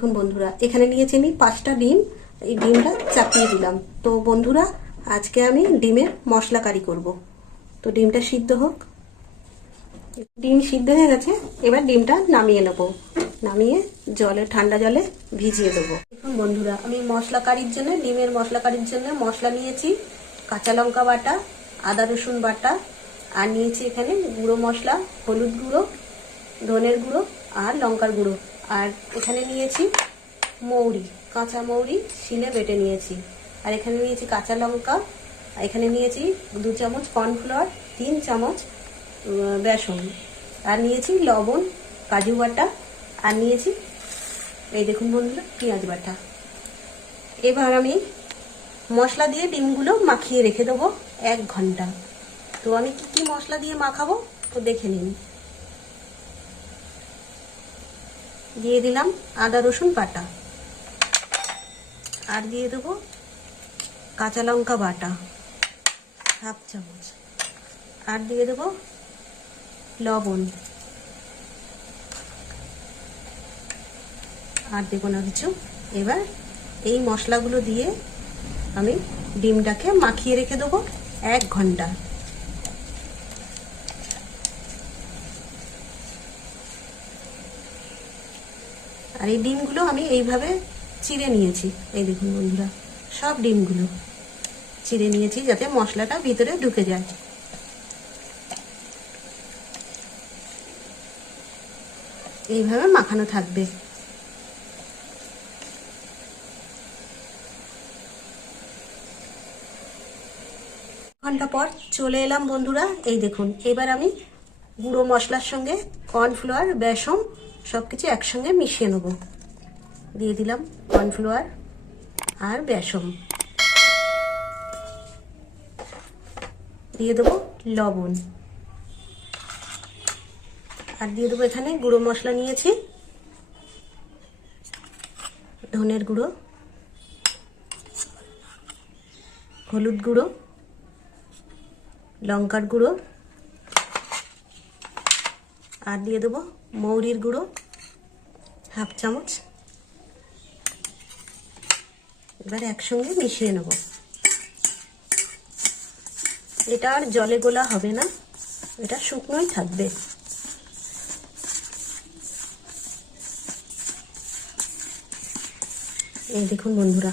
দেখুন বন্ধুরা, এখানে নিয়েছি আমি পাঁচটা ডিম। এই ডিমটা চাপিয়ে দিলাম। তো বন্ধুরা, আজকে আমি ডিমের মশলা কারি করব। তো ডিমটা সিদ্ধ হোক। ডিম সিদ্ধ হয়ে গেছে, এবার ডিমটা নামিয়ে নেব। নামিয়ে জলে, ঠান্ডা জলে ভিজিয়ে দেবো। দেখুন বন্ধুরা, আমি মশলা কারির জন্য, ডিমের মশলা কারির জন্য মশলা নিয়েছি। কাঁচা লঙ্কা বাটা, আদা রসুন বাটা, আর নিয়েছি এখানে গুঁড়ো মশলা, হলুদ গুঁড়ো, ধনের গুঁড়ো, আর লঙ্কার গুঁড়ো। আর এখানে নিয়েছি মৌরি, কাঁচা মৌরি, শিলে বেটে নিয়েছি। আর এখানে নিয়েছি কাঁচা লঙ্কা, আর এখানে নিয়েছি দু চামচ কর্নফ্লাওয়ার, তিন চামচ বেসন। আর নিয়েছি লবণ, কাজু বাটা, আর নিয়েছি, এই দেখুন বন্ধুরা, পেঁয়াজ বাটা। এবার আমি মশলা দিয়ে ডিমগুলো মাখিয়ে রেখে দেবো এক ঘণ্টা। তো আমি কি কি মশলা দিয়ে মাখাবো, তো দেখে নিন। দিয়ে দিলাম আদা, রসুন, বাটা। আর দিয়ে দেবো কাঁচা লঙ্কা বাটা, হাফ চামচ। আর দিয়ে দেবো লবণ। আর দেবো না কিছু। এবার এই মশলাগুলো দিয়ে আমি ডিমটাকে মাখিয়ে রেখে দেবো এক ঘণ্টা। আর এই ডিমগুলো আমি এইভাবে চিড়ে নিয়েছি। এই দেখুন বন্ধুরা, সব ডিমগুলো চিড়ে নিয়েছি যাতে মশলাটা ভিতরে ঢুকে যায়। এইভাবে মাখানো থাকবে। ঘণ্টা পর চলে এলাম বন্ধুরা, এই দেখুন, এবার আমি গুঁড়ো মশলার সঙ্গে কর্নফ্লাওয়ার, বেসন সব কিছু একসঙ্গে মিশিয়ে নেব। দিয়ে দিলাম কর্নফ্লাওয়ার আর বেসন। দিয়ে দেবো লবণ। আর দিয়ে দেবো এখানে গুঁড়ো মশলা নিয়েছি। ধনের গুঁড়ো, হলুদ গুঁড়ো, লঙ্কার গুঁড়ো আর দিয়ে দেবো মৌরির গুঁড়ো, হাফ চামচ। এবার একসঙ্গে মিশিয়ে নেব। এটা আর জলে গোলা হবে না, এটা শুকনোই থাকবে। এই দেখুন বন্ধুরা,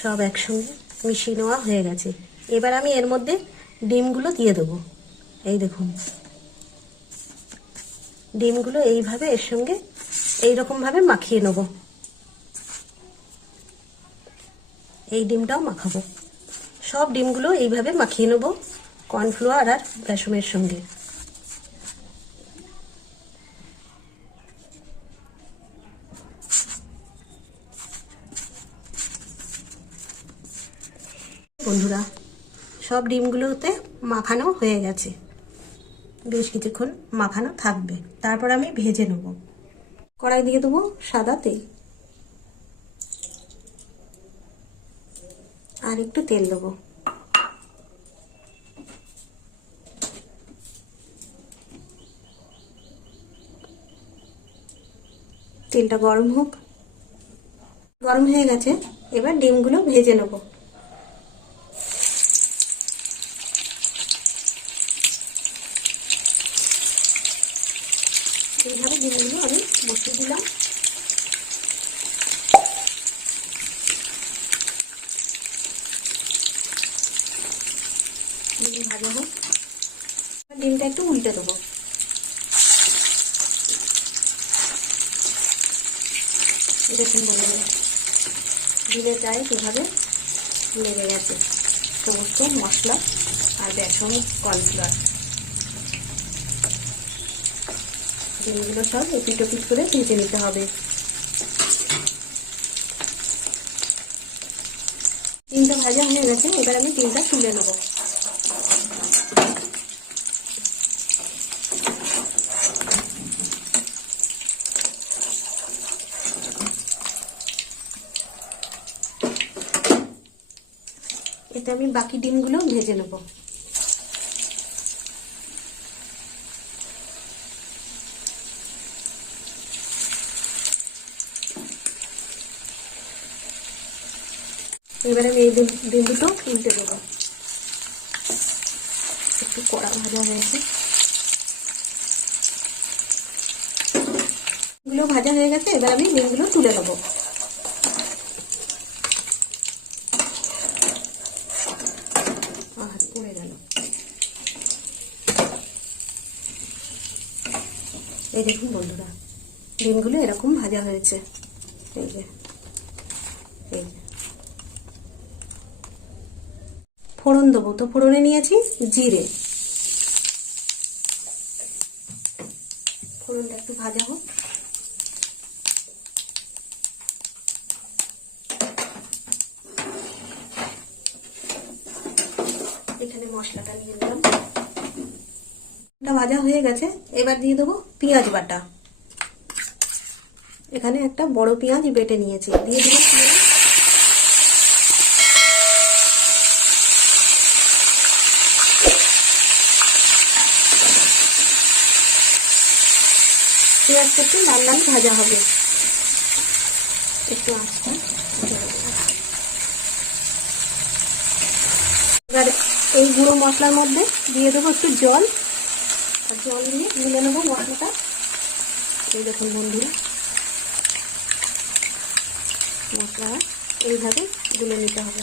সব একসঙ্গে মিশিয়ে নেওয়া হয়ে গেছে। এবার আমি এর মধ্যে ডিমগুলো দিয়ে দেবো। এই দেখুন। ডিমগুলো এইভাবে এর সঙ্গে এইরকমভাবে মাখিয়ে নেব। এই ডিমটাও মাখাবো। সব ডিমগুলো এইভাবে মাখিয়ে নেব কর্নফ্লাওয়ার আর বেসনের সঙ্গে। বন্ধুরা, সব ডিমগুলোতে মাখানো হয়ে গেছে। বেশ কিছুক্ষণ মাখানো থাকবে। তারপর আমি ভেজে নেব। কড়াই দিয়ে দেবো সাদা তেল। আর একটু তেল দেবো। তেলটা গরম হোক। গরম হয়ে গেছে। এবার ডিমগুলো ভেজে নেব এইভাবে ডিমগুলো বসিয়ে দিলাম। ভাজা হোক। ডিমটা একটু উল্টে দেবো। দেখুন বন্ধুরা ডিমের গায়ে কীভাবে লেগে গেছে। সমস্ত মশলা আর বেসন কর্নফ্লাওয়ার। ডিমগুলো সব এপিট ওপিট করে ভেজে নিতে হবে। তিনটা ভাজা হয়ে গেছে, এবার আমি ডিমটা তুলে নেব। এতে আমি বাকি ডিমগুলো ভেজে নেব। এবারে আমি এই ডিম- দুটো উল্টে দেবো। একটু কড়া ভাজা হয়েছে। এগুলো ভাজা হয়ে গেছে, এবার আমি ডিমগুলো তুলে নেব। এই দেখুন বন্ধুরা, ডিমগুলো এরকম ভাজা হয়েছে। এই যে এই যে। ফোড়ন দেবো। তো ফোড়নে নিয়েছি জিরে। ফোড়নটা একটু ভাজা হোক। এখানে মশলাটা নিয়ে এটা ভাজা হয়ে গেছে। এবার দিয়ে দেবো পেঁয়াজ বাটা। এখানে একটা বড় পেঁয়াজ বেটে নিয়েছি। দিয়ে দেবো পেঁয়াজ পেঁয়াজটা একটু লাল ভাজা হবে। একটু আঁচটা এবার এই গুঁড়ো মশলার মধ্যে দিয়ে দেবো একটু জল। আর জল দিয়ে গুলে নেব মশলাটা। এই দেখুন বন্ধুরা। মশলা এইভাবে গুলে নিতে হবে।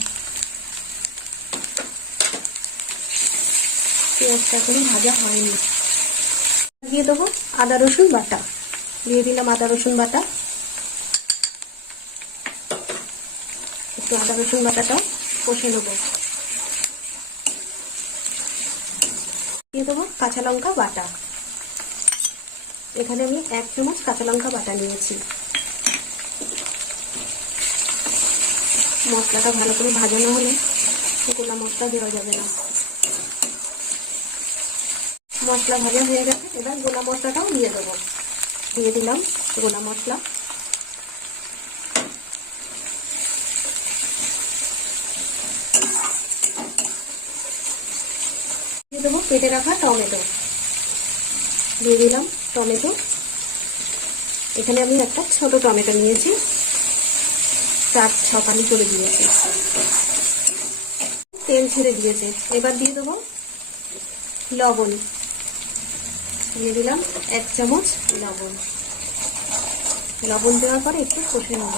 পেঁয়াজটা এখন ভাজা হয়নি। দিয়ে দেবো আদা রসুন বাটা। দিয়ে দিলাম আদা, রসুন বাটা। একটু আদা, রসুন বাটাটাও কষে নেব। দিয়ে দেবো কাঁচা লঙ্কা বাটা। এখানে আমি এক চামচ কাঁচা লঙ্কা বাটা নিয়েছি। মশলাটা ভালো করে ভাজানো হলে গোলা মশলা দেওয়া যাবে না। মশলা ভাজা হয়ে গেছে, এবার গোলা মশলাটাও দিয়ে দেবো। দিয়ে দিলাম গোলা মশলা। দিয়ে দেবো কেটে রাখা টমেটো। দিয়ে দিলাম টমেটো। এখানে আমি একটা ছোট টমেটো নিয়েছি। চার ছকানি করে দিয়েছি। তেল ছেড়ে দিয়েছে। এবার দিয়ে দেবো লবণ। দিয়ে দিলাম এক চামচ লবণ। লবণ দেওয়ার পরে একটু কষে নেব।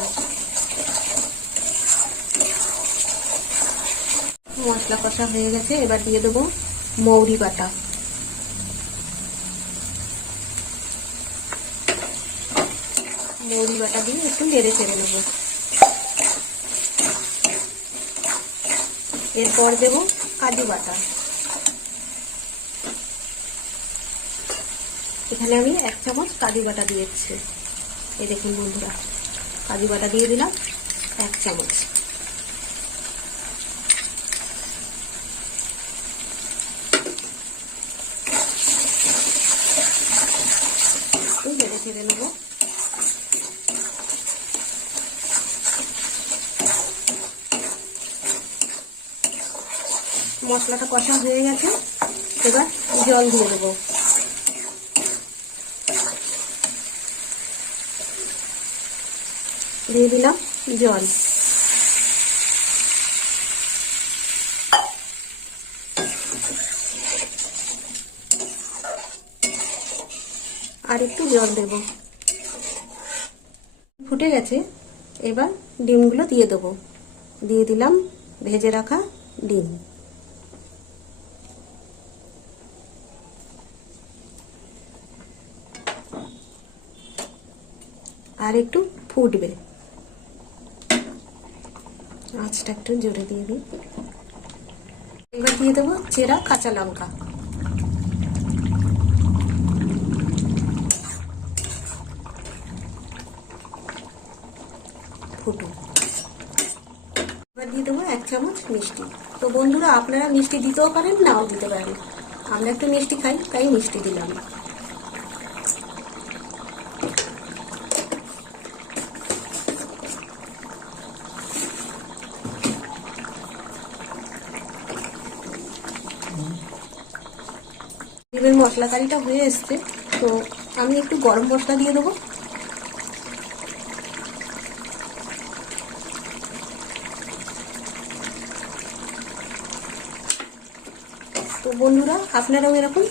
মশলা কষা হয়ে গেছে, এবার দিয়ে দেবো মৌরি বাটা। মৌরি বাটা দিয়ে একটু নেড়ে চেড়ে নেব। এরপর দেব কাজু বাটা। এখানে আমি এক চামচ কাজু বাটা দিয়েছি। এই দেখুন বন্ধুরা, কাজু বাটা দিয়ে দিলাম এক চামচ। মশলাটা কষা হয়ে গেছে, এবার জল দিয়ে দেবো। দিয়ে দিলাম জল। আর একটু জল দেব। ফুটে গেছে, এবার ডিমগুলো দিয়ে দেবো। দিয়ে দিলাম ভেজে রাখা ডিম। আর একটু ফুটবে। আঁচটা একটু জোরে দিয়ে দিই। এবার দিয়ে দেবো চেরা কাঁচা লঙ্কা। এবার দিয়ে দেবো এক চামচ মিষ্টি। তো বন্ধুরা, আপনারা মিষ্টি দিতেও পারেন, নাও দিতে পারেন। আমরা একটু মিষ্টি খাই, তাই মিষ্টি দিলাম। ডিমের মশলা কারিটা হয়ে এসছে, তো আমি একটু গরম মশলা দিয়ে দেবো। তো বন্ধুরা, আপনারাও এরকম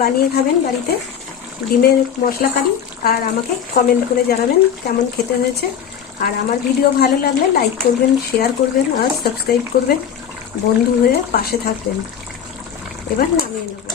বানিয়ে খাবেন বাড়িতে ডিমের মশলা কারি, আর আমাকে কমেন্ট করে জানাবেন কেমন খেতে হয়েছে। আর আমার ভিডিও ভালো লাগলে লাইক করবেন শেয়ার করবেন, আর সাবস্ক্রাইব করবেন। বন্ধু হয়ে পাশে থাকবেন। এবার নামিয়ে নেব।